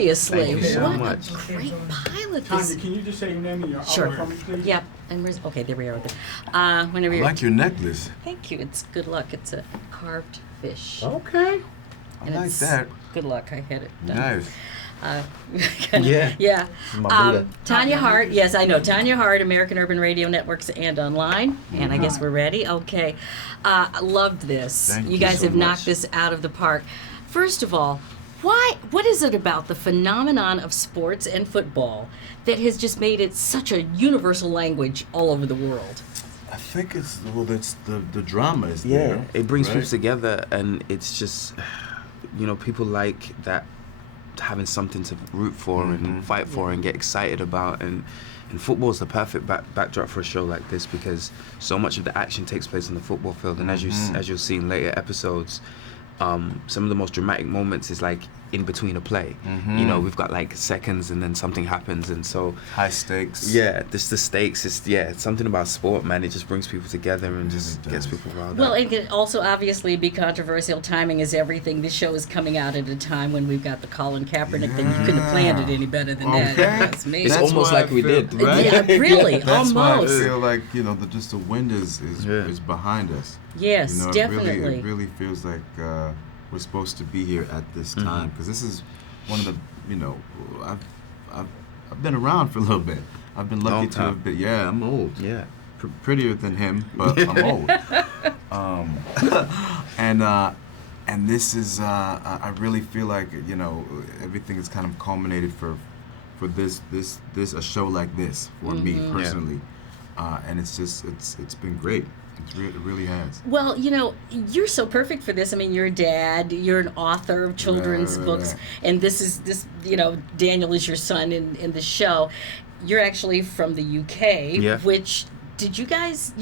seriously, Thank you so what much. a great pilot Tanya, this. can you just say your name and your Sure. hour for me, please? Yep. And where's okay? There we are. Whenever I you're. like your necklace. Thank you. It's good luck. It's a carved fish. Okay. I And like it's that. Good luck. I had it done. Nice. Yeah. Yeah. My Buddha. Tanya Hart. Yes, I know. Tanya Hart, American Urban Radio Networks and online. And I guess we're ready. Okay. I loved this. Thank you you guys so have knocked much. this out of the park. First of all, what is it about the phenomenon of sports and football that has just made it such a universal language all over the world? I think it's the drama is Yeah, there. it brings right? people together, and it's just, people like that, having something to root for and fight for and get excited about, and football is the perfect backdrop for a show like this, because so much of the action takes place on the football field, and as you'll see in later episodes, some of the most dramatic moments is like in between a play. We've got like seconds and then something happens, and so High stakes. yeah, the stakes is it's something about sport, man. It just brings people together and just gets people riled Well, up. it can also obviously be controversial. Timing is everything. This show is coming out at a time when we've got the Colin Kaepernick thing. You couldn't have planned it any better than that. Okay. That's me. It's That's almost why like I we feel- did, right? Yeah, really, That's almost. why I feel like just the wind is behind us. Yes, It definitely. really feels like we're supposed to be here at this time, because this is one of the I've been around for a little bit. I've been lucky Long to time. have been. Yeah, I'm old. Yeah. Prettier than him, but I'm old. And this is I really feel like everything is kind of culminated for this a show like this for me personally, and it's been great. It really has. Well, you're so perfect for this. I mean, you're a dad, you're an author of children's Right. books, and this Daniel is your son in the show. You're actually from the UK, Yeah. which, did you guys,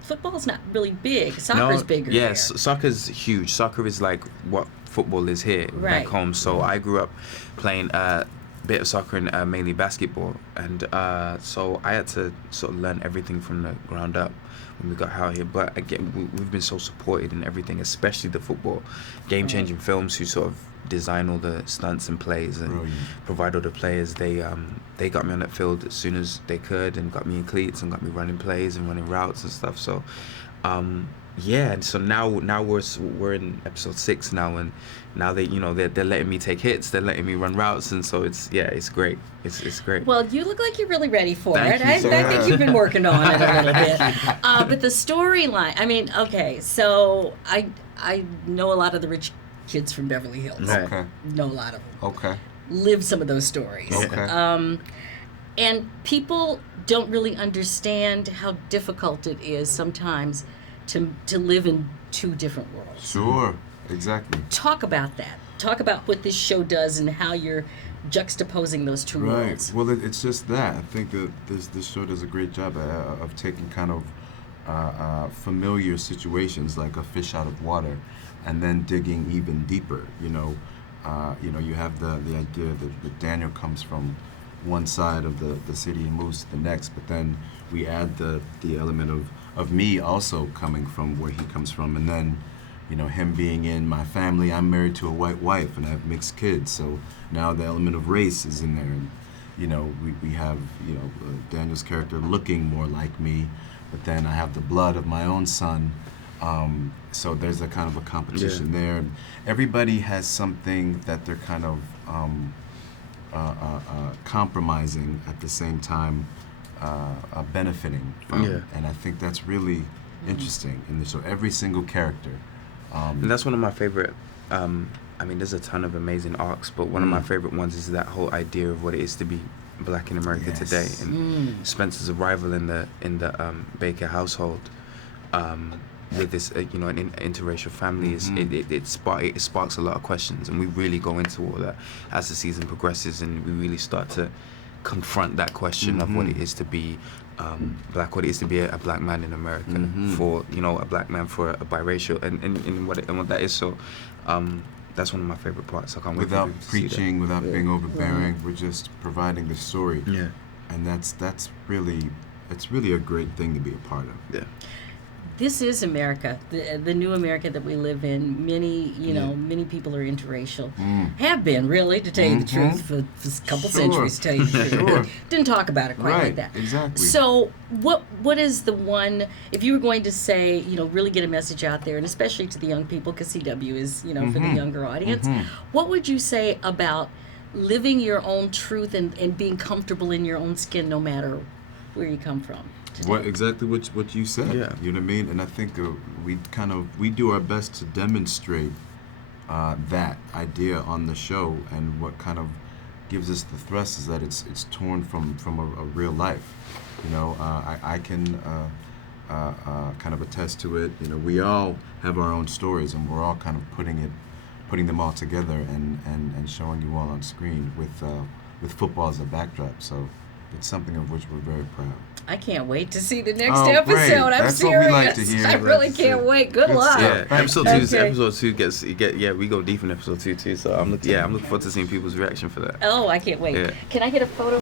football's not really big. Soccer's bigger Yes, there. soccer's huge. Soccer is like what football is here Right. back home. So I grew up playing a bit of soccer and mainly basketball, and so I had to sort of learn everything from the ground up when we got out here. But again, we've been so supported in everything, especially the football, game-changing films who sort of design all the stunts and plays and Brilliant. provide all the players. They got me on that field as soon as they could, and got me in cleats and got me running plays and running routes and stuff. So and so now we're in episode 6 now, and now they're letting me take hits, they're letting me run routes, and so it's great. It's great. Well, you look like you're really ready for Thank it. you I so think much. you've been working on it a little bit. But the storyline, I mean, okay, so I know a lot of the rich kids from Beverly Hills. Right. Okay. Know a lot of them. Okay. Live some of those stories. Okay. And people don't really understand how difficult it is sometimes to live in two different worlds. Sure. Exactly. Talk about that. Talk about what this show does and how you're juxtaposing those two Right. worlds. Well, it's just that. I think that this show does a great job of taking kind of familiar situations like a fish out of water, and then digging even deeper. You have the idea that Daniel comes from one side of the city and moves to the next, but then we add the element of me also coming from where he comes from, and then him being in my family. I'm married to a white wife and I have mixed kids, so now the element of race is in there, and we have Daniel's character looking more like me, but then I have the blood of my own son, so there's a kind of a competition there, and everybody has something that they're kind of compromising at the same time, benefiting from. Yeah. And I think that's really interesting in the show. Every single character. And that's one of my favorite. There's a ton of amazing arcs, but one of my favorite ones is that whole idea of what it is to be black in America Yes. today, and Spencer's arrival in the Baker household, with this an interracial family, it sparks a lot of questions, and we really go into all that as the season progresses, and we really start to confront that question of what it is to be black, what it is to be a black man in America, for a black man for a biracial, and what that is. So that's one of my favorite parts. I can't wait Without for people to see that. preaching, without being overbearing, we're just providing the story. Yeah. And it's really a great thing to be a part of. Yeah. this is America, the new America that we live in. Many, many people are interracial. Have been, really, to tell you the truth, for a couple centuries, to tell you the truth. Didn't talk about it quite like that. Exactly. So what is the one, if you were going to say, really get a message out there, and especially to the young people, because CW is, for the younger audience, what would you say about living your own truth and being comfortable in your own skin no matter where you come from? Exactly what you said. Yeah. You know what I mean? And I think we do our best to demonstrate that idea on the show, and what kind of gives us the thrust is that it's torn from a real life. I can kind of attest to it. We all have our own stories, and we're all kind of putting them all together and showing you all on screen with football as a backdrop. So it's something of which we're very proud. I can't wait to see the next Great. episode. I'm That's serious. what we like to hear. I really can't wait. Good luck. Yeah, episode two Okay. we go deep in episode 2 too. So I'm looking forward to seeing people's reaction for that. Oh, I can't wait. Yeah. Can I get a photo?